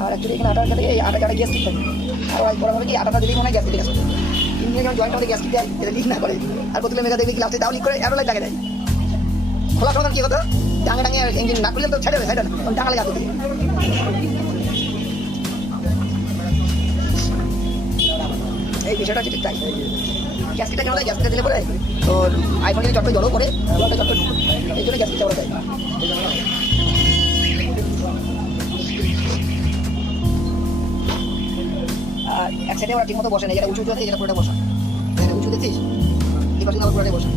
আর actually এখানে আটার কাছে এই আটা গ্যাস ঠিক থাকে আর বলা হবে কি আটাটা দিলেই মনে হয় গ্যাস ঠিক আছে ইঞ্জিনে যখন জয়েন্ট মধ্যে গ্যাস ঠিক দেয় এটা লিক না করে আর প্রথমে মেগা দেখবি লাস্টে তাও লিক করে অ্যারো লাইট লাগে দেয় খোলা সমাধান কী হতো টাঙে টাঙে ইঞ্জিন না করলে তো ছেড়ে দেবে সাইডে না টাঙালে গাছ দিকে এই বিষয়টা হচ্ছে তাই গ্যাসকিটটা কেন দেয় গ্যাসকিটটা দিলে পরে তো আইফোন যদি চট্ট জলও করে চট্ট এই জন্য গ্যাসকিটটা ওরা দেয় আর এক সাইডে ওরা ঠিক মতো বসে না যেটা উঁচু আছে যেটা পুরোটা বসা উঁচু দেখছিস এই পাশে আবার পুরোটাই বসা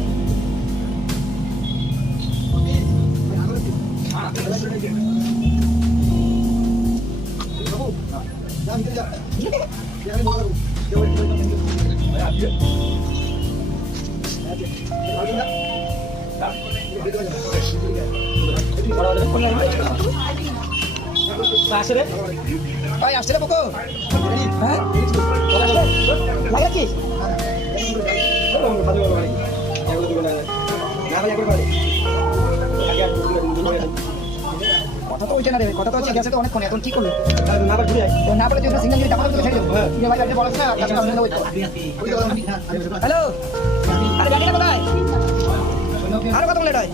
আসছে রে পোকো হ্যাঁ লাগাচ্ছিস কথা তো ওইটা না রে কথা তো হচ্ছে গ্যাসে তো অনেকক্ষণ এখন কি করবে না বলে তুই সিগন্যাল দিবি তারপরে তুই ছেড়ে দেবো হ্যালো আরে গাড়িটা কোথায় আরো কত লেট হয়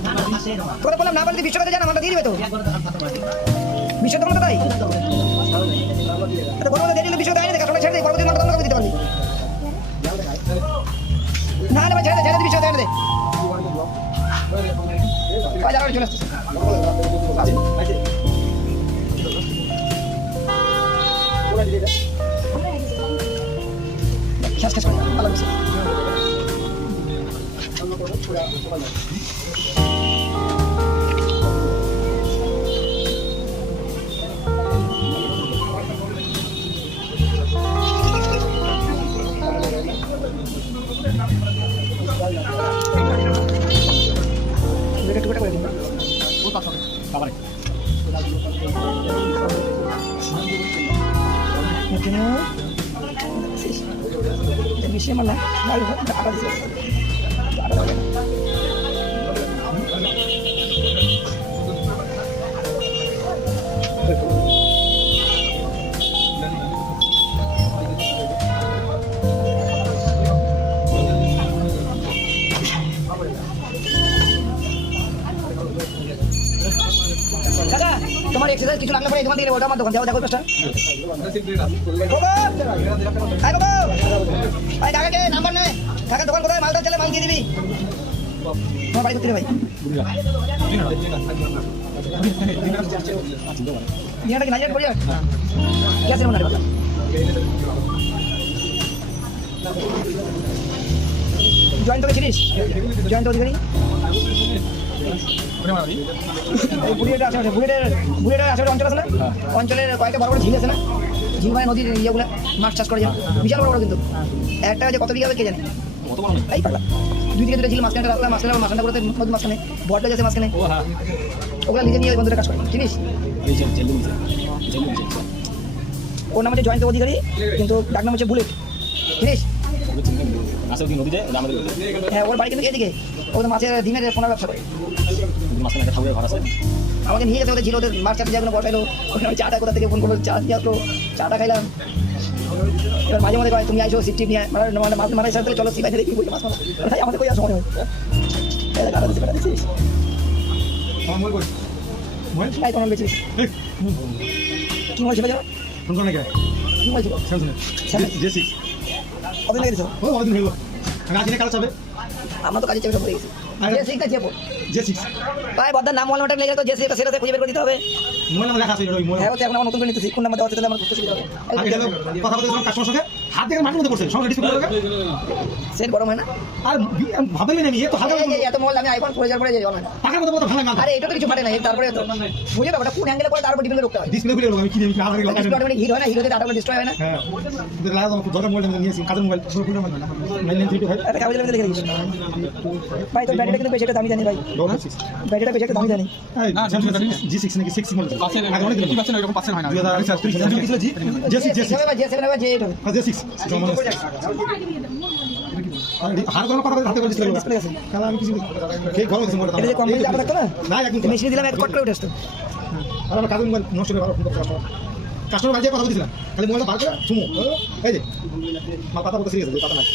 তোকে বললাম না বলে তুই বিশ্বকাপে জানা আমাকে দিয়ে দিবে তো বিশ্বকাপ তো তাই বড় বড় দেরি বিশ্বকাপ দেয়নি দেখা ছেড়ে দে পরবর্তী মাঠে তোমরা দিতে পারবি না না ছেড়ে দে বিশ্বকাপ দেয়নি দে বাজার চলে আসছে শেষ শেষ ভালো কিছু বিষয় মানা আটা দিচ্ছে দাদা তোমার এক্সারসাইজ কিছু লাগলে পরে দোকান থেকে ওটা আমার দোকান যাও দেখো পেছটা ভাই কাকাকে নাম্বার নেই কাকার দোকান কোথায় মালটা চলে মাল দিয়ে দিবি তোমার বাড়ি করতে ভাই নিয়াটা কি নাইজেট করি গ্যাসের মনে হয় জয়েন্ট তোকে চিনিস জয়েন্ট অধিকারী অঞ্চলের কয়েকটা বড় বড় ঝিল আছে না ঝিল মানে নদীর ইয়েগুলো মাছ চাষ করে যায় বিশাল বড় বড় কিন্তু একটা যে কত বিঘা হবে কে জানে এই পারলাম দুই দিকে দুটো ঝিল মাঝখানে রাস্তা মাঝখানে করতে নদীর মাঝখানে বড়টা গেছে মাঝখানে ওগুলো নিজে নিয়ে বন্ধুরা কাজ করে চিনিস ওর নাম হচ্ছে জয়ন্ত অধিকারী কিন্তু ডাক নাম হচ্ছে বুলেট চিনিস হ্যাঁ ওর বাড়ি কিন্তু এদিকে ও তো মাছের ডিমের পোনার ব্যবসা করে আমাকে নিয়ে গেছে ওদের ছিল ওদের মাছ চাষে যেগুলো বসাইলো ওখানে চাটা কোথা থেকে ফোন করলো চা নিয়ে আসলো চাটা খাইলাম এবার মাঝে মাঝে তুমি আইসো সিফটি নিয়ে মাছ মারাই সাথে চলো সিপাই দেখি বলতে মাছ মারা আমাদের কই আসো মনে হয় তোমার বেছিস কি বলছিল কি বলছিল কতদিন লেগেছিল আমরা তো কাজে চেপে পড়ে গেছি ভাই বদার নাম মনে লেগে তো জেসি সেটা খুঁজে বের করে দিতে হবে হ্যাঁ এখন নতুন করে নিতেছি কোন নাম্বার দেওয়া আছে আমার বুঝতে সুবিধা হবে হাত দেখে মাটির মধ্যে পড়ছে সঙ্গে ডিসপ্লে লাগা সেট গরম হয় না আর ভাবেনি আমি এত হালকা এই এত মোবাইল আমি আইফোন পড়ে যাওয়ার পরে জল হয় না টাকার মতো ভালো না আরে এটা তো কিছু ফাটে না তারপরে তো বুঝে ব্যাপারটা কোন অ্যাঙ্গেলে পড়ে তারপর ডিসপ্লে রোকতে হয় ডিসপ্লে খুলে আমি কি আধা লাগা ডিসপ্লে অটোমেটিক হিট হয় না হিটে তারপরে ডিস্ট্রয় হয় না হ্যাঁ কিন্তু লাগা তো দরকার মোবাইল নিয়েছি কাজের মোবাইল পুরো পুরো মানে 993 এটা কাগজের মধ্যে লিখে দিস ভাই তো ব্যাটারিটা কিন্তু বেশি একটা দামি জানি ভাই ব্যাটারিটা বেশি একটা দামি জানি না স্যামসাং G6 নাকি 6 মডেল আগে অনেক কি পাচ্ছেন এরকম পাচ্ছেন হয় না 2033 ছিল G6 J7 হবে J8 হবে J6 জমা হার কোনো কথা হাতে করে ডিসপ্লে আছে কাল আমি কিছু খেয়ে ঘর মধ্যে মোবাইল এটা যে কোম্পানি আপনি থাকতো না না একদম মেশিনে দিলাম এক কট করে উঠে আসতো আর আমার কাজের মোবাইল নষ্ট করে ভালো ফোন করতে কাস্টমার বাজে কথা বলছিলাম খালি মোবাইলটা বার করে চুমু এই যে মা পাতা বলতে সিরিয়াস পাতা নাই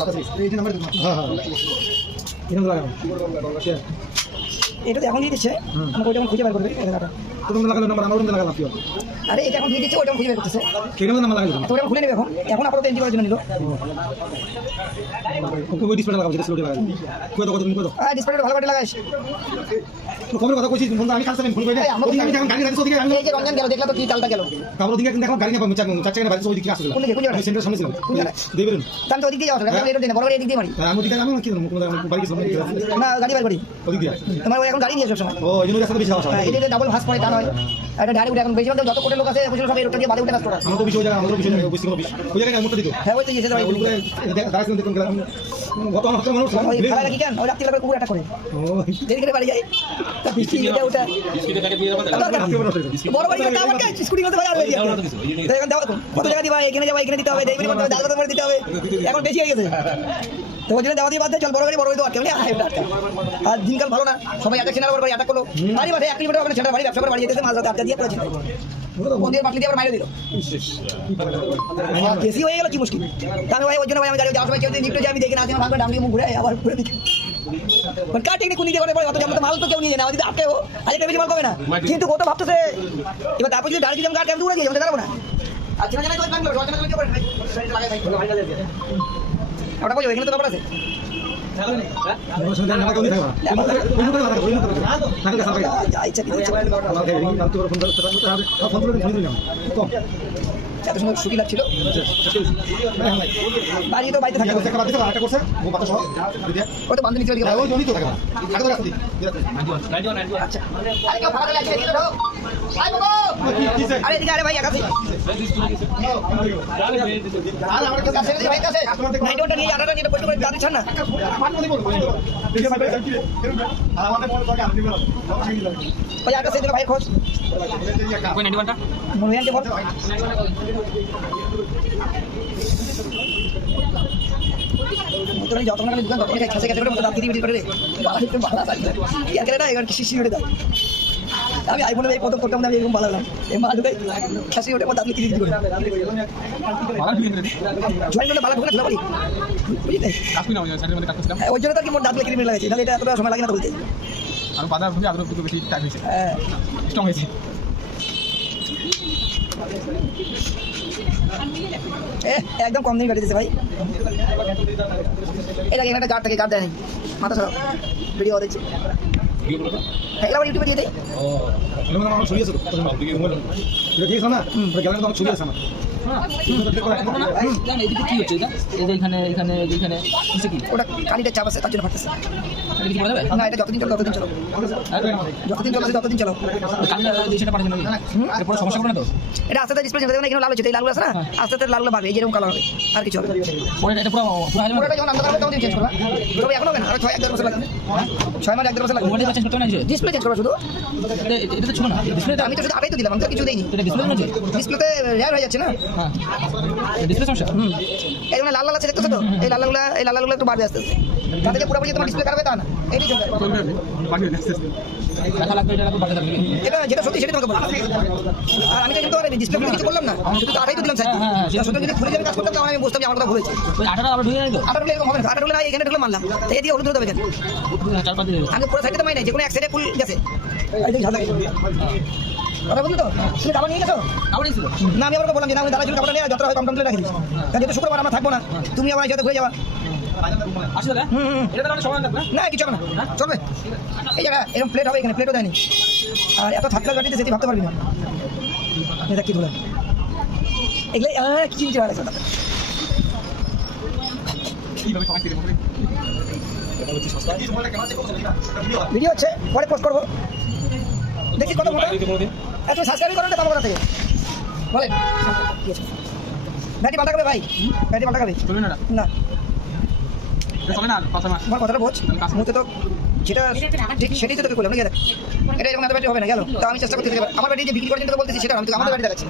পাতা সিরিয়াস এই যে নাম্বার হ্যাঁ হ্যাঁ কিরকম লাগানো এটা তো এখন দিয়ে দিচ্ছে আমাকে ওইটা খুঁজে বার করবে এই টাকাটা তো তুমি লাগালো নাম্বার আমার রুমে লাগালাম কি আরে এটা এখন দিয়ে দিচ্ছে ওইটা খুঁজে বার করতেছে কিরকম নাম্বার লাগালো তো ওটা খুলে নেবে এখন আপাতত এন্ট্রি করার জন্য নিল কোন ডিসপ্লে লাগাবো ডিসপ্লে লাগাবো কই দাও তুমি কই দাও ডিসপ্লেটা ভালো করে লাগাইস কমের কথা কইছিস ফোন আমি কালকে ফোন কইলে আমি যখন গাড়ি রাখছি ওদিকে আমি এই যে রমজান গেল দেখলা তো কি চালটা গেল কাবলো দিকে দেখো গাড়ি না পাবো চার চাকা বাড়ি ওদিকে আসছিল কোন দিকে আমি সেন্টার সামনে ছিলাম দেই বলুন আমি তো ওদিকে যাওয়া আমি এটা দিন বড় করে এদিক দিয়ে মারি আমি ওদিকে আমি কি বাড়ি গেছিলাম না গাড়ি বার করি ওদিকে তোমার ওই এখন গাড়ি নিয়ে সব সময় ও এই জন্য রাস্তা বেশি আসা এটা ডাবল ভাস করে টান হয় এটা ডাইরেক্ট উঠে এখন বেশি যত কোটি লোক আছে বুঝলো সব এই রোডটা দিয়ে বাদে উঠে কাজ করা আমার তো বিষয় জায়গা আমাদের বিষয় জায়গা বুঝতে হবে ওই জায়গায় মুক্ত দিতে হ্যাঁ ওই তো যেতে ভাই দাঁড়াইছিলাম দেখুন গত আমার মানুষ ওই খালা কি কেন ওই রাত্রি বেলা কুকুর একটা করে দেরি করে বাড়ি যায় তা বৃষ্টি এটা ওটা বড় বাড়ি করতে আমার কাছে স্কুটি করতে পারে আর বেরিয়ে এখন দাও কত জায়গা দিবা এখানে যাবা এখানে দিতে হবে ডেলিভারি করতে হবে দাল করতে দিতে হবে এখন বেশি হয়ে গেছে তো ওই জন্য দেওয়া দিয়ে বাদ চল বড় গাড়ি তো আটকে আর দিনকাল ভালো না সবাই অ্যাটাক সিনার করে অ্যাটাক করলো বাড়ি বাড়ি 1 কিলোমিটার ওখানে ছেড়ে বাড়ি ব্যবসা করে বাড়ি যেতে মাছ আটকা দিয়ে করেছে মন্দির বাটলি দিয়ে আবার মাইরে দিল বেশি হয়ে গেল কি মুশকিল আমি ভাই ওই জন্য ভাই আমি গাড়ি যাওয়ার সময় কেউ নিকটে যাই আমি দেখি না আমি ভাঙবে ডামলি মুখ ঘুরে আবার ঘুরে দিকে কার টেকনিক কোন দিকে করে অত জানতো মাল তো কেউ নিয়ে না যদি আটকে ও আজকে বেশি মাল কবে না কিন্তু কত ভাবতেছে এবার তারপর যদি গাড়ি যদি গাড়ি উড়ে দিয়ে যাবে দাঁড়াবো না আচ্ছা না তো বাংলা রোজ না করে লাগাই ভাই ওটা কই এখানে তো ব্যাপার আছে এত সুন্দর সুখী লাগছিল বাড়ি তো বাড়িতে থাকতে কত বান্ধবী চলে আচ্ছা আরে এদিকে আরে ভাই একাছি নাইটটা নিয়ে আটাটা নিয়ে পয়সা করে দাদি ছাড় না ওই আটা সেদিন ভাই খোঁজ কই 91টা মনে আছে বল তোর যত না দোকান তত খাসে খাসে করে মতো দাঁত দিবি করে রে ভালো আছে ইয়ার করে না এবার শিশি উঠে যায় আমি আইফোনে এই প্রথম করতাম না আমি এরকম ভালো লাগলাম এই মা ঢুকাই খাসি উঠে মতো দাঁত দিবি করে জয়েন করলে ভালো ঢুকে না বলি বুঝলি আপনি না ওই সাইডের মধ্যে কাজ করছিলাম ওই জন্য তো কি মোর দাঁত ক্রিম লাগাইছে তাহলে এটা এতটা সময় লাগে না তো বলতে আর বাজার থেকে আরো একটু বেশি টাইম হয়েছে স্ট্রং হয়েছে একদম কম দিন কেটে দিচ্ছে ভাই এটা একটা গার্ড থাকে গার্ড দেয় মাথা সব ভিডিও দেখছি এগুলো আবার ইউটিউবে দিয়ে দেয় ছবি আছে ছবি আছে আমার কি হচ্ছে এটা এখানে এখানে এখানে ওটা কালিটা চাপ আছে তার জন্য ফাটতেছে না এটা যতদিন চলো ততদিন চলো যতদিন চলো ততদিন চলো সমস্যা করে না তো এটা আস্তে আস্তে ডিসপ্লে চেঞ্জ হবে এখানে লাল হচ্ছে এই লালগুলো আছে না আস্তে আস্তে লালগুলো বাড়বে এই যেরকম কালার হবে আর কিছু হবে এটা পুরো পুরোটা যখন অন্ধকার হবে তখন চেঞ্জ করবা তবে এখন হবে না আরো 6-1 বছর লাগবে 6 মাস 1 বছর লাগবে চেঞ্জ করতে না ডিসপ্লে চেঞ্জ করবা শুধু এটা তো ছোট না ডিসপ্লে আমি তো শুধু আটাই তো দিলাম আমি তো কিছু দেইনি এটা ডিসপ্লে আছে ডিসপ্লেতে রেয়ার হয়ে যাচ্ছে না হ্যাঁ ডিসপ্লে সমস্যা এই মানে লাল লাল আছে দেখতেছো তো এই লালগুলো একটু বাড়বে আস্তে আস্তে তাতে যে পুরোপুরি তোমার ডিসপ্লে খারাপ হবে তা না এটাই চলবে দেখা লাগবে এটা বাড়তে থাকবে এটা যেটা সত্যি সেটা তোমাকে বলবো আর আমি তো কিন্তু ডিসপ্লে কিছু করলাম না শুধু তো আটাই তো দিলাম স্যার শুধু যদি খুলে যাবে কাজ করতাম তাহলে আমি বুঝতাম যে আমার কথা ভুল হয়েছে ওই আটাটা আবার ঢুকে তো আটা এরকম হবে না আটা না এখানে ঢুকলে মারলাম তাই দিয়ে হলুদ দেবে কেন চার পাঁচ দিন আমি পুরো সাইডে তো মাই নাই যে কোনো এক সাইডে ফুল গেছে এইটাই ঝাল লাগে কথা বলছি তো তুমি খাবার নিয়ে গেছো আবার ছিল না আমি আবার বললাম যে না আমি দাঁড়াই খাবার নিয়ে যতটা হয় কম কম রেখে দিস কারণ যেহেতু শুক্রবার আমরা থাকবো না তুমি আমার সাথে ঘুরে যাবা আসলে এটা তো সময় লাগবে না কিছু হবে না চলবে এই জায়গা এরকম প্লেট হবে এখানে প্লেটও দেয়নি আর এত থাকলে গাড়িতে যেতে ভাবতে পারবি না এটা কি ধরে এগুলো কি চিনতে ভালো কথা এইভাবে সবাই ফিরে বলবে ভিডিও হচ্ছে পরে পোস্ট করবো দেখি কত মোটা এত সাবস্ক্রাইব করুন তো কথা থেকে বলেন ব্যাটি পাল্টা খাবে ভাই ব্যাটি পাল্টা খাবে চলবে না না চলে না কথা না আমার কথাটা বোঝ মুহূর্তে তো যেটা ঠিক সেটাই তো তোকে বললাম না এটা এরকম এত ব্যাটি হবে না গেল তো আমি চেষ্টা করতেছি আমার ব্যাটি যে বিক্রি করার জন্য বলতেছি সেটা আমি তো আমাদের ব্যাটি দেখাচ্ছি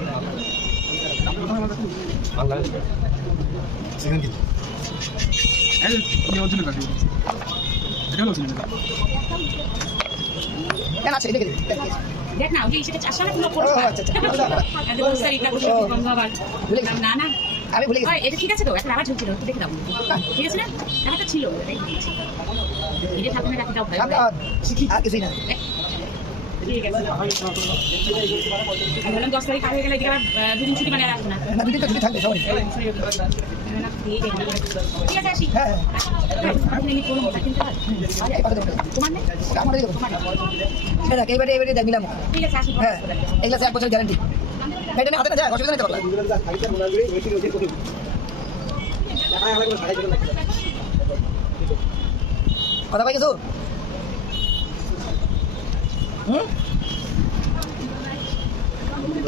সেখানে কি এই যে ওজন কাটি এটা হলো ওজন কেন আছে দেখে দেখ না ওই সেটা চাষা না কোনো ও আচ্ছা আচ্ছা একদম সারিটা খুশি বন্ধ আবার না না আমি ভুলে গেছি ওই এটা ঠিক আছে তো একটা আবার ঝুলছিল একটু দেখে দাও ঠিক আছে না একটা ছিল এটাই দিয়েছি এটা ঠাকুরের রাখি দাও ভাই আর কিছুই না ঠিক আছে আমি বললাম 10 তারিখ পার হয়ে গেলে এদিকে আবার দুদিন ছুটি মানে আর আসবে না না দুদিন তো ছুটি থাকবে সবাই ঠিক আছে আসি হ্যাঁ আপনি আমি কোনো মতো কিনতে পারি এই কথা দেবো তোমার নেই আমাদের দেবো হ্যাঁ দেখ এইবারে দেখ নিলাম ঠিক আছে আসি হ্যাঁ এগুলো 1 বছর গ্যারান্টি এটা নিয়ে হাতে না যায় অসুবিধা নেই তো পারলা কথা পাই কিছু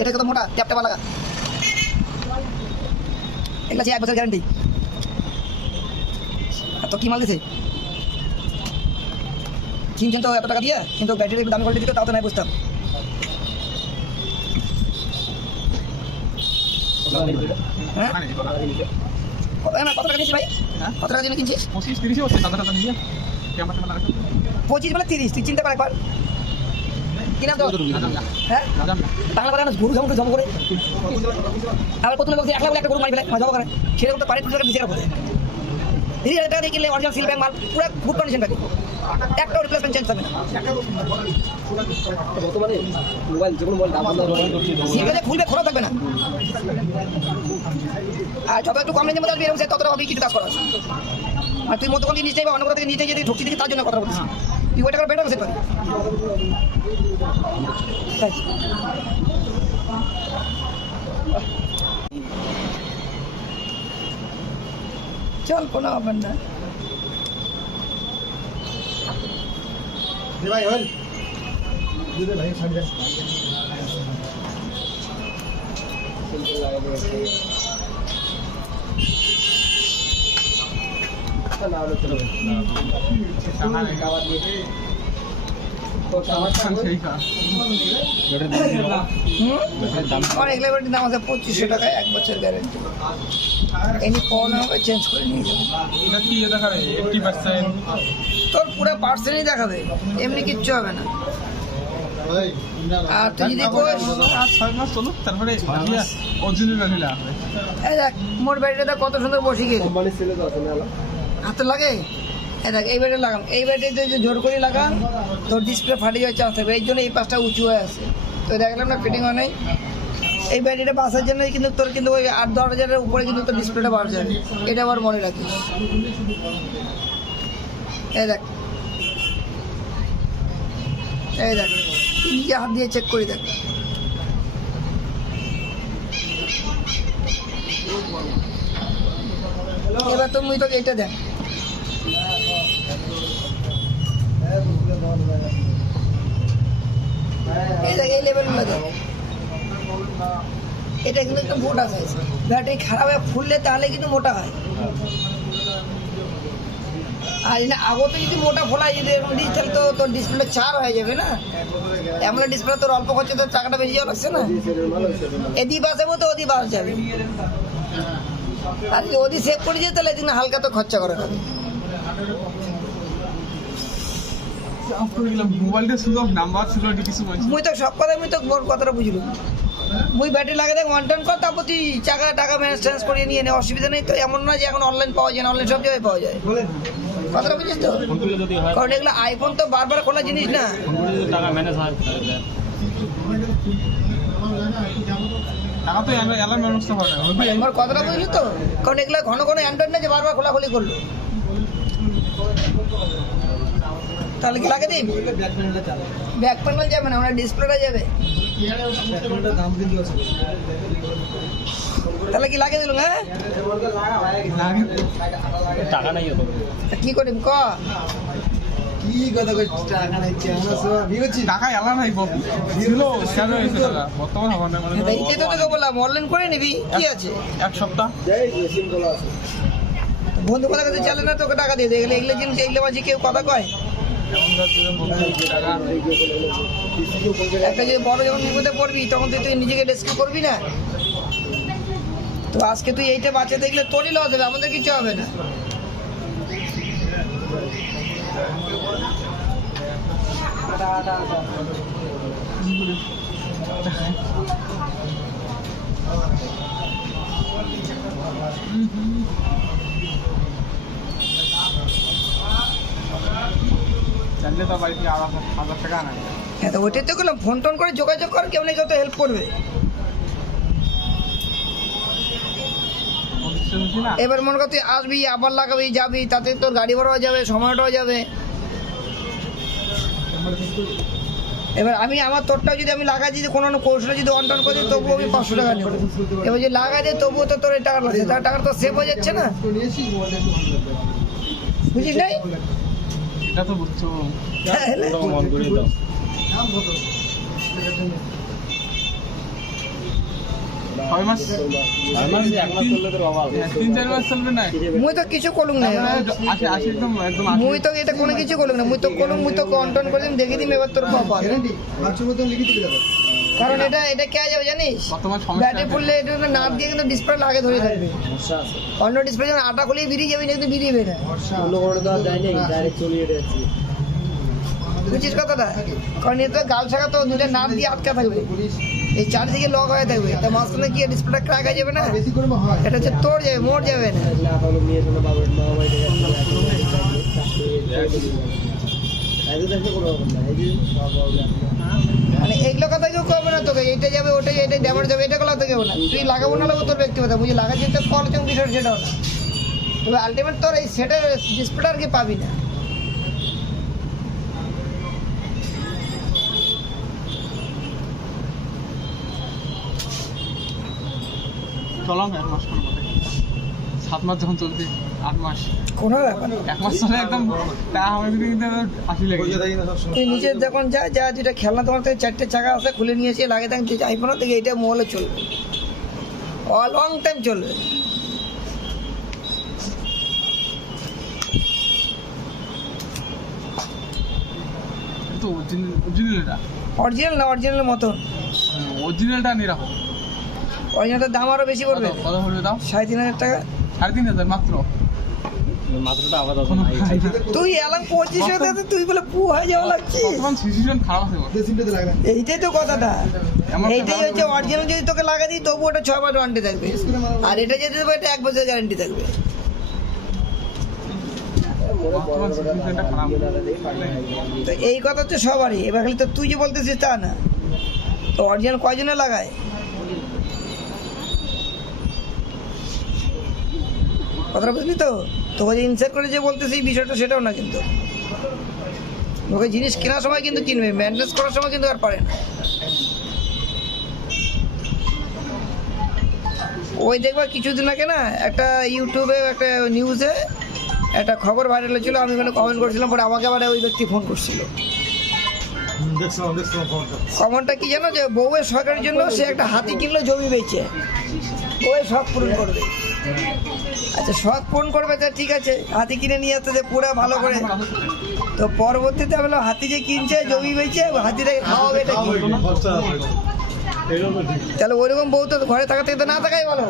এটা কত মোটা ট্যাপ ট্যাপ লাগা এগুলো 1 বছর গ্যারান্টি আর তো কি মাল দিছে কিনছেন তো এত টাকা দিয়ে কিন্তু ব্যাটারি দামি কোয়ালিটি দিত তাও তো নাই বুঝতাম হ্যাঁ কত টাকা দিয়েছিস ভাই কত টাকা জন্য কিনছিস 25-30 হচ্ছে দাদা দাদা নিয়ে কেমন টাকা লাগে 25 বলে 30 তুই চিন্তা কর একবার কিনা তো হ্যাঁ বাংলা করে গরু জমা করে জমা করে আবার প্রথমে বলছি 1 লাখ বলে একটা গরু মারি ফেলে জমা করে সেটা তো পারে 2 টাকা দিচ্ছে রাখো 30,000 টাকা দিয়ে কিনলে অরিজিনাল সিল ব্যাংক মাল পুরো গুড কন্ডিশন থাকে একটা রিপ্লেসমেন্ট চেঞ্জ হবে না সিলটা খুলবে খোলা থাকবে না আর যত একটু কম রেঞ্জের মধ্যে আসবে এরকম ততটা হবে কিছু কাজ করা আর তুই মধ্যে কোনো জিনিস নেই বা অন্য কোথা থেকে নিচে যদি ঢুকছি দিকে তার জন্য কথা বলছিস তুই ওইটা করে বেটার বসে পারি চল কোনো ব্যাপার না ভাই হল দিদি ভাই ছাড় দে আমার এগুলো ব্যাটারির দাম আছে 2500 টাকায় 1 বছর গ্যারেন্টি এনি ফোন হবে চেঞ্জ করে নিয়ে যাবে এটা কি দেখাবে 80% তোর পুরো পার্সেন্টই দেখাবে এমনি কিচ্ছু হবে না আর তুই যদি কোস 6 মাস চলুক তারপরে অরিজিনাল ব্যাটারি লাগবে এই দেখ মোর ব্যাটারিটা কত সুন্দর বসে গেল হাতে লাগে এই দেখ এই ব্যাটারি লাগাম এই ব্যাটারিতে যে জোর করে লাগাম তোর ডিসপ্লে ফাটে যাওয়ার চান্স থাকবে এই জন্য এই পাশটা উঁচু হয়ে আছে তো দেখলাম না ফিটিং হয় নাই এই ব্যাটারিটা বাসার জন্য কিন্তু তোর কিন্তু ওই 8-10 হাজারের উপরে কিন্তু তোর ডিসপ্লেটা বাড় যাবে এটা আবার মনে রাখিস এই দেখ নিজে হাত দিয়ে চেক করে দেখ এবার তুমি তোকে এটা দেখ এই লেভেলগুলো দেখ এটা কিন্তু একটু মোটা সাইজ ব্যাটারি খারাপ হয়ে ফুললে তাহলে কিন্তু মোটা হয় আর না আগতে যদি মোটা ফোলা যদি এরকম দিস তাহলে তো তোর ডিসপ্লে 4 হয়ে যাবে না এমন ডিসপ্লে তোর অল্প খরচে তোর টাকাটা বেশি যাওয়া লাগছে না এদি বাস যাবো তো ওদি বাস যাবে আর যদি ওদি সেভ করে দিয়ে তাহলে এদিন হালকা তো খরচা করে খাবে মোবাইলটা ছিল নাম্বার ছিল কিছু মুই তো সব কথা মুই তো মোর কথাটা বুঝলো মুই ব্যাটারি লাগে দেখ 1 টন কর তারপর তুই টাকা ম্যানেজ ট্রান্স করিয়ে নিয়ে নে অসুবিধা নেই তো এমন নয় যে এখন অনলাইন পাওয়া যায় না অনলাইন সব জায়গায় পাওয়া যায় কথাটা বুঝিস তো কারণ এগুলো আইফোন তো বারবার খোলা জিনিস না টাকা ম্যানেজ হয় টাকা তো অ্যালার্ম ব্যবস্থা করে আমার কথাটা বুঝলি তো কারণ এগুলো ঘন ঘন অ্যান্ড্রয়েড না যে বারবার খোলাখুলি করলো তাহলে কি লাগে দিই ব্যাক প্যানেল যাবে না আমরা ডিসপ্লেটা যাবে দাম কিন্তু আছে তাহলে কি লাগিয়ে দিল হ্যাঁ টাকা নাই তো তা কি করিম ক কি কথা কইছিস টাকা নাই চেহারা সব বিগছি টাকা এলা নাই ছিল শেয়ার হয়েছে টাকা বর্তমান হবে না মানে এইটাই তো তোকে বললাম অনলাইন করে নিবি কি আছে এক সপ্তাহ বন্ধু কথা কাছে চলে না তোকে টাকা দিয়ে দে এগুলো এগুলো জিনিস এগুলো মাঝে কেউ কথা কয় এমন টাকা একটা যদি বড় যখন বিপদে পড়বি তখন তুই নিজেকে রেস্কিউ করবি না তো আজকে তুই এইটা বাঁচাতে দেখলে তোরই লস হবে আমাদের কিছু হবে না জানলে তো বাড়ি থেকে 1,000 টাকা আনা হ্যাঁ তো ওইটাই তো করলাম ফোন টোন করে যোগাযোগ কর কেউ না কেউ তো হেল্প করবে শুনছি না এবার মনে কর তুই আসবি আবার লাগাবি যাবি তাতে তোর গাড়ি ভাড়াও যাবে সময়টাও যাবে এবার আমি আমার তোরটাও যদি আমি লাগাই যদি কোনো কৌশলে যদি অন করে দিই তবুও আমি 500 টাকা নেবো এবার যদি লাগাই দিই তবুও তো তোর এই টাকা লাগছে তার টাকা তো সেভ হয়ে যাচ্ছে না বুঝিস নাই এটা তো বুঝছো তাহলে মন করে দাও কয় মাস আর মানে এক মাস চললে তোর অভাব 3-4 মাস চলবে না মুই তো কিছু করলুম না আসে একদম মুই তো এটা কোনো কিছু করলুম না মুই তো করলুম মুই তো কন্ট্রোল করে দেখে দিম এবার তোর পাপা গ্যারান্টি 500 মতন লিখে দিলে দাদা কারণ এটা কে যাবে জানিস বর্তমান সমস্যা ব্যাটে ফুললে এটা নাট দিয়ে কিন্তু ডিসপ্লে লাগে ধরে থাকবে অন্য ডিসপ্লে যখন আটা খুলেই বেরিয়ে যাবে কিন্তু বেরিয়ে না বুঝছিস কথাটা কারণ এটা গাল শাখা তো দুটো নাট দিয়ে আটকা থাকবে এই চারদিকে লক হয়ে থাকবে তা মাঝখানে গিয়ে ডিসপ্লেটা ক্র্যাক হয়ে যাবে না বেশি করে হয় এটা হচ্ছে তোর যাবে মোর যাবে না মানে এগুলো কথা কেউ করবে না তোকে এটা যাবে ওটাই এটা ড্যামেজ যাবে এটা কথা কেউ না তুই লাগাবো না লাগাবো তোর ব্যক্তিগত বুঝি লাগাচ্ছিস তো কল চোখ বিষয় সেটাও না তবে আলটিমেট তোর এই সেটের ডিসপ্লেটা আর কি পাবি না চলাম 1 মাস পর 7 মাস যখন চলছে 8 মাস কোনো ব্যাপার না। 1 মাস চলে একদম তা আমাদের কিন্তু 80 লাগে কইয়া দেই না সব সময় তুই নিচে যখন যা যেটা খেলনা তোমার থেকে 4টে চাকা আছে খুলে নিয়ে এসে লাগিয়ে দেন আইফোন থেকে এটা মোবাইলে চলবে লং টাইম চলবে তো অরিজিনালটা অরিজিনাল না অরিজিনালের মতন অরিজিনালটা নিয়ে রাখো অরিজিনালটার দাম আরও বেশি পড়বে কত পড়বে দাও 3,500 টাকা 3,500 মাত্র মাত্রটা আবার দাও তুই এলাম 2500 তুই বলে পু হয়ে যাওয়া লাগছে বর্তমান সিচুয়েশন খারাপ আছে বল। সিমটাতে লাগবে এইটাই তো কথাটা এমন এইটাই হচ্ছে অরিজিনাল যদি তোকে লাগাই দিই তবু ওটা 6 মাস ওয়ারেন্টি থাকবে আর এটা যদি দেবো এটা 1 বছরের গ্যারান্টি থাকবে বর্তমান সিচুয়েশনটা খারাপ তো এই কথা হচ্ছে সবারই এবার খালি তো তুই যে বলতেছিস তা না তো অরিজিনাল কয়জনে লাগায় কথাটা বুঝলি তো তোকে যে ইনসার্ট করে যে বলতেছি এই বিষয়টা সেটাও না কিন্তু ওকে জিনিস কেনার সময় কিন্তু কিনবে মেনটেন্স করার সময় কিন্তু আর পারে না ওই দেখবা কিছুদিন আগে না একটা ইউটিউবে একটা নিউজে একটা খবর ভাইরাল হয়েছিল আমি ওখানে কমেন্ট করছিলাম পরে আমাকে আবার ওই ব্যক্তি ফোন করছিল দেখছিলাম ফোনটা কমেন্টটা কি জানো যে বউয়ের শখের জন্য সে একটা হাতি কিনলো জমি বেচে বউয়ের শখ পূরণ করবে আচ্ছা শখ পূরণ করবে তা ঠিক আছে হাতি কিনে নিয়ে আসতে পুরো ভালো করে তো পরবর্তীতে বললো হাতি যে কিনছে জমি বেচে হাতিটাকে খাওয়াবে এটা কি তাহলে ওইরকম বউ তো ঘরে থাকা থেকে তো না থাকাই ভালো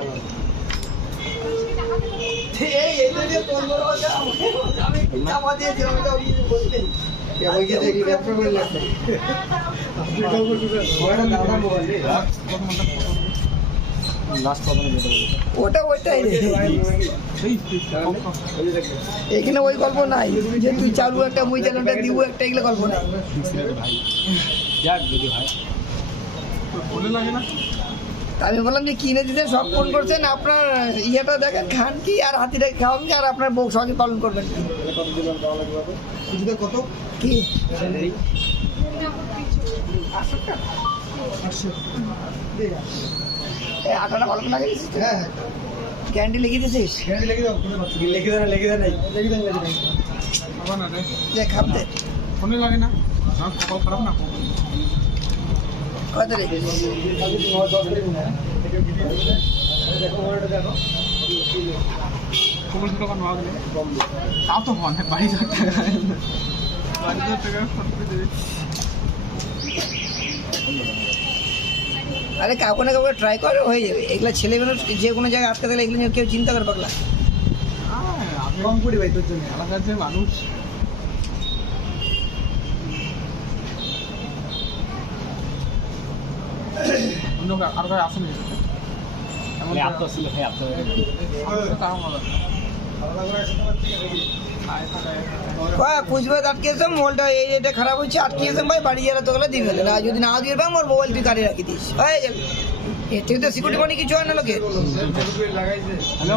লাস্ট কত নেবে ওটাই এখানে ওই গল্প নাই যে তুই চালু একটা মুই চালুটা দিব একটা এগুলো গল্প নাই যাক যদি হয় বলে লাগে না আমি বললাম যে কিনে দিতে সব ফোন করছেন আপনার ইয়েটা দেখেন খান কি আর হাতিটা খাওয়ান কি আর আপনার বউ সঙ্গে পালন করবেন কত কি এই আটাটা ভালো করে লাগিয়ে দিয়েছিস? হ্যাঁ হ্যাঁ গ্যারান্টি লিখে দিয়েছিস? গ্যারান্টি লেগে দাও খুলে পাচ্ছি লেগে দেয় লেগে দেয় লেগে দেয় আবার না রে যে খাপতে ফোনে লাগে না আমার কপাল খারাপ না কত রে? দেখো ওটা দেখো কবল ছোট কান মাগলে তাও তো ফোন বাড়ি যাওয়ার টাকা বাড়ি যাওয়ার টাকা ফোন করে দেবে আরে কাউকে না কাউকে ট্রাই করে হয়ে যাবে। এগুলো ছেলেগুলো যে কোনো জায়গায় আটকে দিলে এগুলো নিয়ে কেউ চিন্তা করে পাগলা। আমি কম করি ভাই তোর জন্য এলাকার যে মানুষ অন্য আর কার আসেনি এমন খালি আত্মা ছিল খালি আত্মা কাম হবে কুচবে আটকেছে মোবাইলটা এই এটা খারাপ হচ্ছে আটকিয়েছে ভাই বাড়ি যারা তোগুলো দিবে না যদি না দিয়ে পাই মোর মোবাইল তুই কাটে রাখি দিস হয়ে যাবে। এর থেকে তো সিকিউরিটি মানি কিছু হয় না লোকের। হ্যালো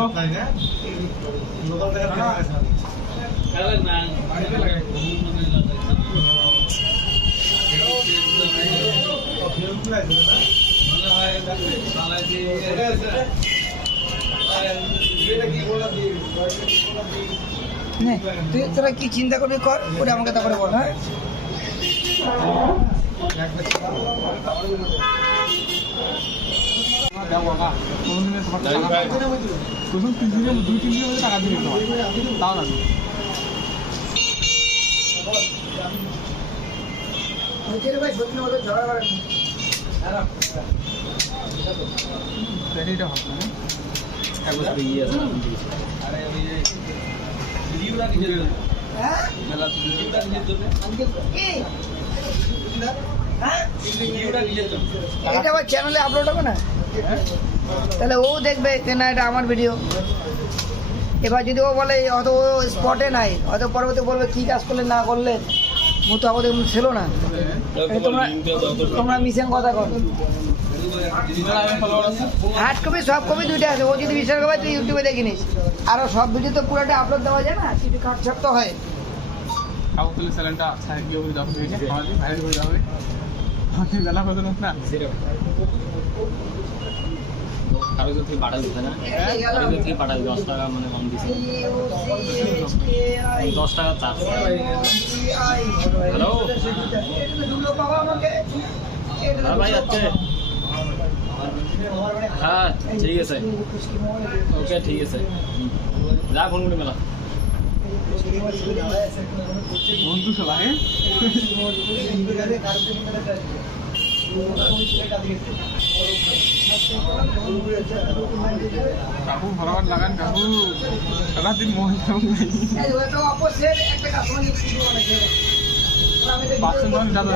লোকাল থেকে নে, তুই তোরা কি চিন্তা করবি কর ওটা আমাকে তারপরে বল। হ্যাঁ দেখো কাকা কোনদিনে তোমার টাকা প্রথম 3 দিনের 2-3 দিনের মধ্যে টাকা দিয়ে তোমার তাও না ভাই সত্যি মতো ঝগড়া করেন সেটাইটা হবে না এক বছর ইয়ে আছে হ্যাঁ মেলা কি? হ্যাঁ এটা আবার চ্যানেলে আপলোড হবে না তাহলে ও দেখবে যে না এটা আমার ভিডিও। এবার যদি ও বলে অত ও স্পটে নাই অত পরবর্তী বলবে কী কাজ করলে না করলে মো তো আমাদের ছিল না। তোমরা তোমরা মিশন কথা কর হার্ড কপি সব কপি দুইটা আছে। ও যদি বিশ্বাস করে তুই ইউটিউবে দেখে নিস আরও সব ভিডিও তো পুরোটা আপলোড দেওয়া যায় না কিছু কাটছাট তো হয়। কাউ তুলে চ্যানেলটা সাইড দিয়ে করে দাও আমাদের ভাইরাল করে দাও আমি মেলা কথা না কারো থেকে পাঠাই দিতে না কারো থেকে পাঠাই 10 টাকা মানে কম দিছে 10 টাকা চার্জ হ্যালো হ্যাঁ ভাই আছে হ্যাঁ ঠিক আছে ওকে ঠিক আছে যা ফোন করে মেলা বন্ধু সবাই কাকু ভরাবার লাগান কাকু সারাদিন মোবাইল ফোন নেই পার্সেন্ট ধরুন যাবে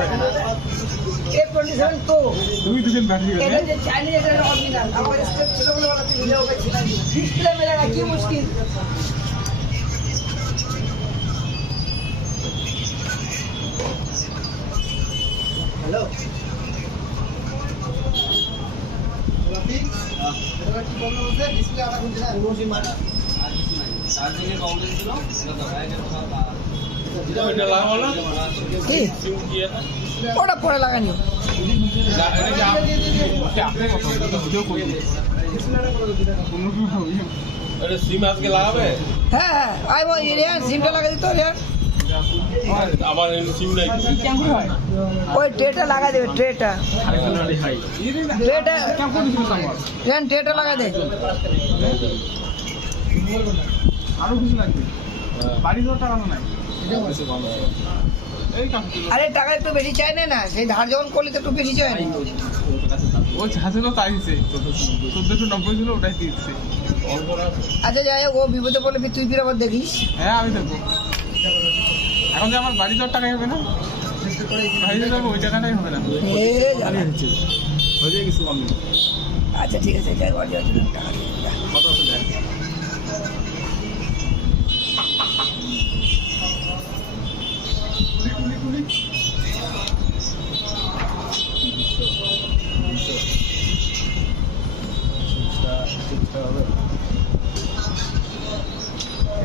তো 2-3 ব্যাটারি এটা গেছে যে চাইনিজ এটা অরিজিনাল আমার স্টেপ ছিল বলে বলা তুই ভিডিও করছিস ডিসপ্লে মেলা কি মুশকিল। হ্যালো কি প্রবলেম হচ্ছে ডিসপ্লে আটা খুলছে না রোজই মারা চার্জিং এর প্রবলেম ছিল কি ওটা পরে লাগানিও আপনি কত ভিডিও করি সিম আজকে লাগাবে হ্যাঁ হ্যাঁ আই বল রিয়ান সিমটা লাগাই দিত রিয়ান আমার সিম নাই কেমন হয় ওই ট্রেটা লাগাই দেবে ট্রেটা ট্রেটা কেমন দিছিল আমার রিয়ান ট্রেটা লাগাই দে আরো কিছু লাগবে বাড়ি যাওয়ার টাকা নাই এই কাম আরে টাকা একটু বেশি চাই না সেই ধার যখন করলে তো একটু বেশি চাই না ও যা ছিল তাই দিছে 1490 ছিল ওটাই দিচ্ছে আচ্ছা যাই হোক ও বিপদে পড়লে তুই ফিরে আবার দেখিস। হ্যাঁ আমি দেখবো এখন যে আমার বাড়ি যাওয়ার টাকাই হবে না বাড়ি যাবো ওই টাকাটাই হবে না এ জানি হয়ে যায় কিছু কম আচ্ছা ঠিক আছে যাই বাড়ি যাওয়ার জন্য টাকা দিয়ে দে, যা। কত আছে দেখ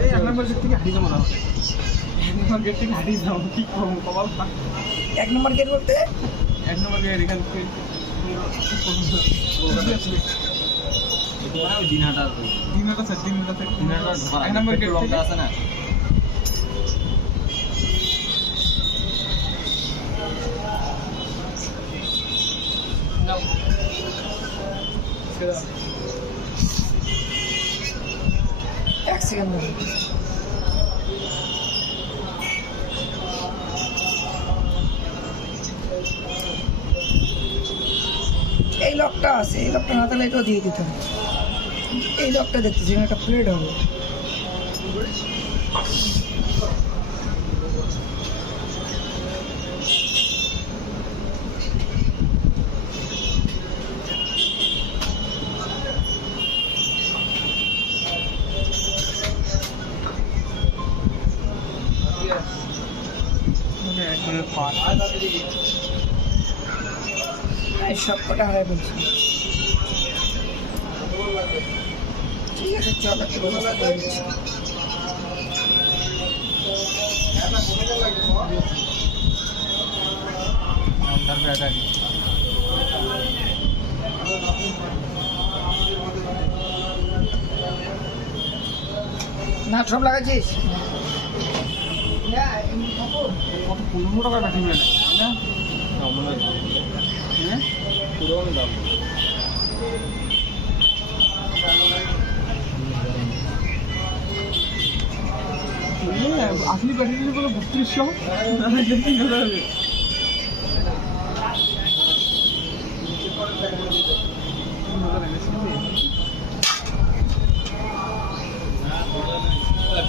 এই 1 নম্বর গেট থেকে হাঁটি যাবো না 1 নম্বর গেট থেকে হাঁটি যাবো কি করবো কপাল ফাঁক 1 নম্বর গেট বলতে 1 নম্বর গেট এখান থেকে মানে ওই দিনহাটা দিনটা স্যার দিনটা থেকে দিনহাটা ঢোকার এক নম্বর আগে গেট লঙ্কা থেকে আছে না এক সেকেন্ড এই লকটা আছে, এই লকটা না থাকলে এটাও দিয়ে দিতে হবে। এই লকটা দেখতেছি একটা প্লেট হবে। একবারে পার এই সব কটা হারাই বলছি। ঠিক আছে চল একটা ব্যবস্থা করে দিচ্ছি। আমাদের ব্যাটারি না সব লাগাচ্ছিস? কত 15 টাকা ব্যাটারি মেলে না মনে হয় হ্যাঁ পুরোনো দাম আসলি ব্যাটারি বলে 3200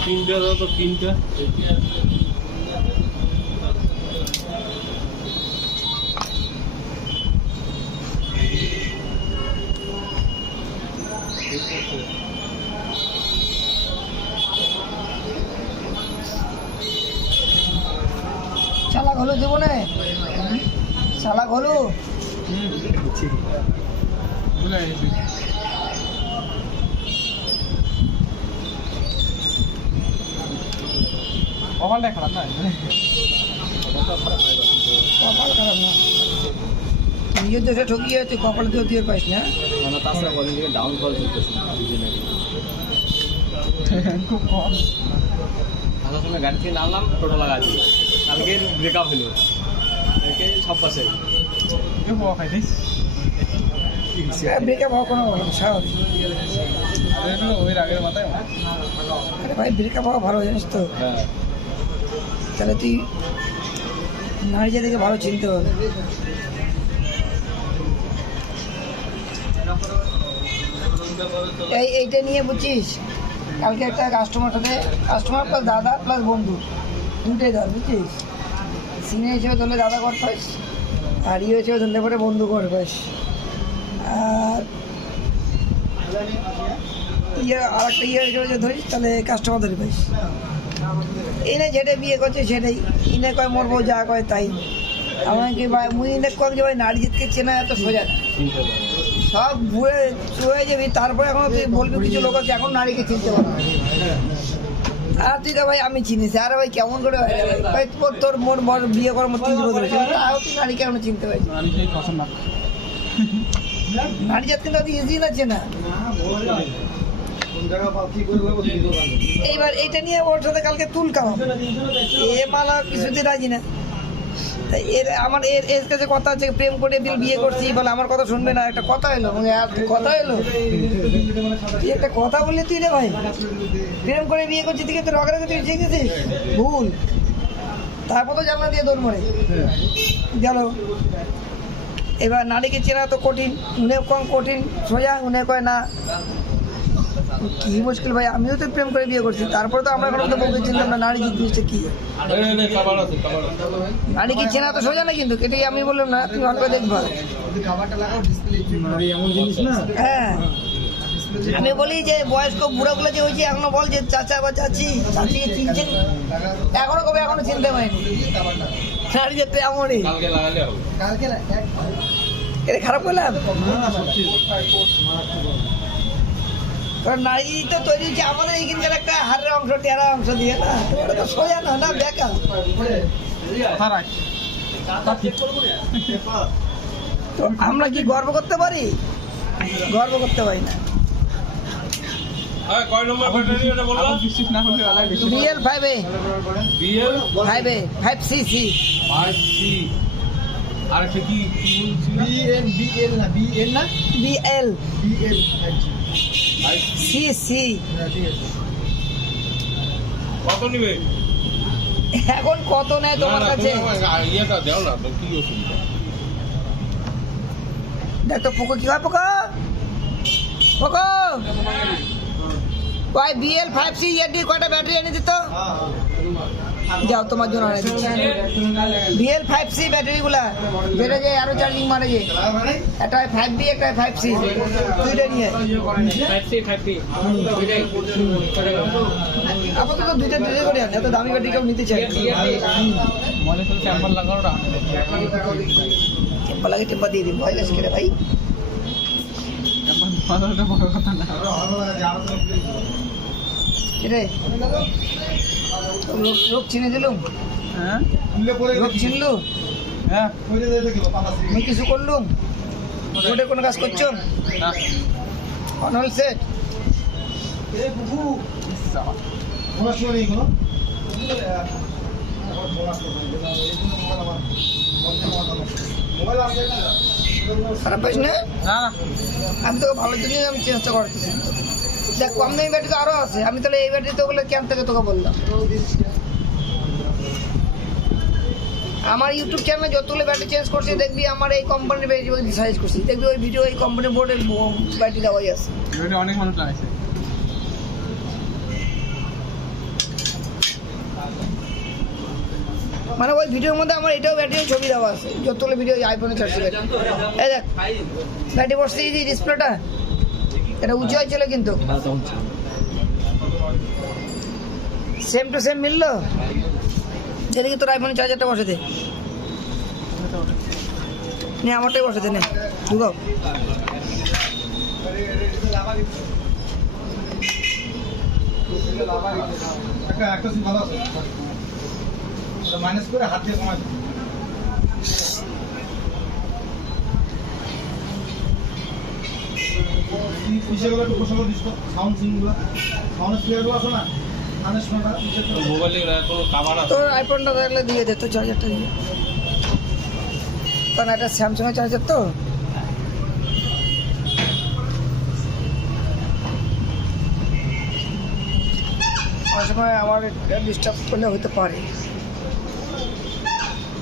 তিনটে দাও তো তিনটে চালাক হলো জীবনে, চালাক হলো। ভুলে গেছি কপালটা খারাপ না কপাল খারাপ না, নিজের দেশে ঠকিয়ে তুই কপাল দিয়ে দিয়ে পাইস না। মানে তাছাড়া কদিন থেকে ডাউন ফল চলতেছে খুব কম আসার সময় গাড়ি থেকে নামলাম টোটো লাগা দিল কালকে ব্রেকআপ হলো সব পাশে পাওয়া খাইছিস ব্রেকআপ হওয়া কোনো স্বাভাবিক। ওই আগের মাথায় আরে ভাই ব্রেকআপ হওয়া ভালো জানিস তো, হ্যাঁ তাহলে তুই নারী জাতিকে ভালো চিনতে হবে। এইটা নিয়ে বুঝছিস, কালকে একটা কাস্টমার প্লাস দাদা প্লাস বন্ধু দুটোই ধর বুঝছিস। সিনিয়র হিসেবে ধরলে দাদা কর পাইস, আর ইয়ে হিসেবে ধরলে পরে বন্ধু কর পাইস। আর ইয়ে আর একটা ইয়ে হিসেবে যদি ধরিস তাহলে কাস্টমার ধরে পাইস। এনে যেটা বিয়ে করছে সেটাই, ইনে কয় মরবো যা কয় তাই। আমাকে ভাই মুই ইনে কম যে ভাই নারী জিতকে চেনা এত সোজা না, সব ঘুরে চুয়ে যাবি তারপরে এখন তুই বলবি কিছু লোক আছে এখন নারীকে চিনতে পারবে। আর তুই তো ভাই আমি চিনিস, আরে ভাই কেমন করে ভাই তোর মোর বড় বিয়ে করার মতো 30 বছর হয়েছে, তাও তুই নারীকে এখনো চিনতে পারছিস। আমি সেই পছন্দ না নারী জাত কিন্তু অত ইজি না চেনা। এইবার এটা নিয়ে ওর সাথে কালকে তুল কালাম, এ মালা কিছুতে রাজি না। তাই আমার এর কাছে কথা আছে প্রেম করে বিয়ে করছি বলে আমার কথা শুনবে না, একটা কথা এলো কথা এলো তুই একটা কথা বললি তুই রে ভাই প্রেম করে বিয়ে করছি তুই কিন্তু রগের তুই শিখেছিস ভুল। তারপর তো জানলা দিয়ে দৌড় মরে গেল। এবার নারীকে চেনা তো কঠিন, উনি কম কঠিন সোজা, উনি কয় না কি মুশকিল ভাই। আমিও তো প্রেম করে বিয়ে করছি, তারপরে তো আমরা কোনো তো বউকে চিনলাম না নারী জিনিসটা কি। খাবার আছে খাবার নারীকে চেনা তো সোজা না, কিন্তু এটাই আমি বললাম না, তুমি ভালো করে দেখবা। হ্যাঁ আমি বলি যে বয়স্ক বুড়োগুলো যে হয়েছে এখনো বল যে চাচা বা চাচি চাচিকে চিনছেন, এখনো কবে এখনো চিনতে পারিনি। নারী যেতে এমনই কালকে লাগালে হবে এটা খারাপ করলাম, কারণ নারী তো তৈরি হচ্ছে আমাদের এইখানকার একটা হাড়ের অংশ টেরা অংশ দিয়ে না, এটা তো সোজা না না বেকা। কথা রাখ তো আমরা কি গর্ব করতে পারি? গর্ব করতে পারি না। হ্যাঁ কয় নম্বর ব্যাটারি ওটা বললাম আবার বিশ্বাস না করলে আলাদা বেশি BL 5A BL 5A 5cc 5C আর একটা কি বলছিল বিএল না বিএল না বিএল বিএল সিসি ঠিক আছে কত নিবে এখন কত নেয় তোমার কাছে ইয়েটা দাও না তো কি অসুবিধা দেখ তো পোকো কি হয় পোকো পোকো ওই বিএল 5C এডি কয়টা ব্যাটারি এনে দিত যাও তোমার জন্য এনে দিচ্ছি বিএল 5C ব্যাটারিগুলা যেটা যে আরো চার্জিং মারে যে একটা 5B একটা 5C দুইটা নিয়ে আপাতত দুইটা দুইটা করে আন এত দামি ব্যাটারি কেউ নিতে চায় মনে হচ্ছে চ্যাম্বার লাগানোটা টেম্পা লাগে টেম্পা দিয়ে দিই ভয় লাগছে কেটে ভাই চ্যাম্বার লাগানোটা বড় কথা না রে লোক চিনে দিলুম হ্যাঁ লোক চিনলু হ্যাঁ আমি কিছু করলুম ওটা কোনো কাজ করছো না অনল সেট খারাপ পাইস না না আমি তোকে ভালো জন্যই আমি চেষ্টা করতেছি দেখ কম দামি ব্যাটারি তো আরও আছে আমি তাহলে এই ব্যাটারি তো ওগুলো কেন থেকে তোকে বললাম আমার ইউটিউব চ্যানেলে যতগুলো ব্যাটারি চেঞ্জ করছি দেখবি আমার এই কোম্পানির ব্যাটারি সাইজ করছি দেখবি ওই ভিডিও এই কোম্পানির বোর্ডের ব্যাটারি দেওয়াই আছে এটা অনেক মানুষ লাগাইছে মানে ওই ভিডিওর মধ্যে আমার এটাও ব্যাটারি ছবি দেওয়া আছে যতগুলো ভিডিও আইফোনে ছাড়ছি ব্যাটারি এই দেখ ব্যাটারি বসছে এই যে ডিসপ্লেটা এটা উঁচু হয়েছিল কিন্তু সেম টু সেম মিললো যেদিকে তোর আইফোনে চার্জারটা বসে দে নে আমারটাই বসে দে নে ঢুকাও একটা সিম ভালো আছে মাইনাস করে হাত দিয়ে কমাই বিষয়গুলো একটু প্রসঙ্গ দিস তো সাউন্ড সিমগুলো সাউন্ডের প্লেয়ারগুলো আছে না গানের শোনাটা মোবাইলে কোনো কাভার আছে তোর আইফোনটা থাকলে দিয়ে দে তোর চার্জারটা দিয়ে কারণ একটা স্যামসাংয়ের চার্জার তো অনেক সময় আমার ডিস্টার্ব করলে হতে পারে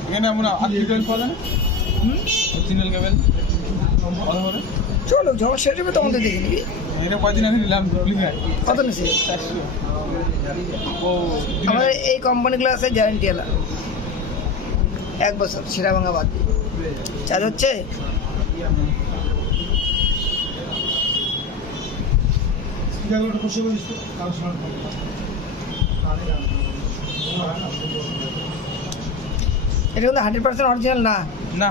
এখানে আমরা অরিজিনাল পাওয়া যায় না অরিজিনাল কেবল কত করে চলো যখন শেষ হবে তখন তো দেখে নিবি এটা কয়দিন আগে নিলাম ডুপ্লিকেট কত নিছি 400 ও আমাদের এই কোম্পানিগুলো আছে গ্যারান্টি এলা 1 বছর সেরা ভাঙা বাদ দিয়ে চার্জ হচ্ছে স্পিকারগুলো একটু প্রসঙ্গ দিস তো গান শোনাটা এটা কিন্তু 100% অরিজিনাল না না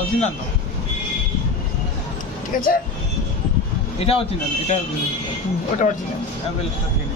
অরিজিনাল না ঠিক আছে এটা অরিজিনাল এটা ওটা অরিজিনাল অ্যাভেলটা থেকে